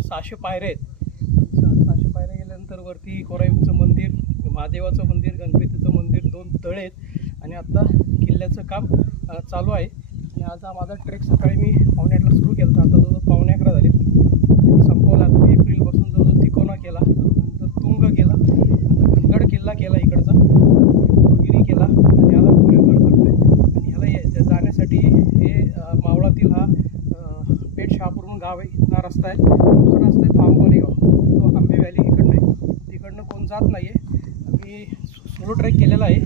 600 पायऱ्या आहेत. 600 पायऱ्या गेल्यानंतर वरती कोराईचं मंदिर, महादेवाचं मंदिर, गणपतीचं मंदिर, 2 तळे आहेत आणि आता किल्ल्याचं काम चालू आहे. आणि आज हा माझा ट्रेक सकाळी मी 9:15ला सुरू केला होता. आता जवळजवळ 11:15 झाले संपवला. आता मी एप्रिलपासून जवळजवळ तिकोना केला, नंतर तुंग केला, नंतर घनगड किल्ला केला, इकडचा मुरगिरी केला आणि ह्याला कोरेगड करतोय. आणि ह्याला जाण्यासाठी हे मावळातील हा पेठ शहापूर म्हणून गाव आहे, इथला रस्ता आहे. दुसरा रस्ता आहे तो अंबानी गाव, तो आंबे व्हॅली इकडनं आहे, तिकडनं कोण जात नाही आहे. मी सोलो ट्रेक केलेला आहे.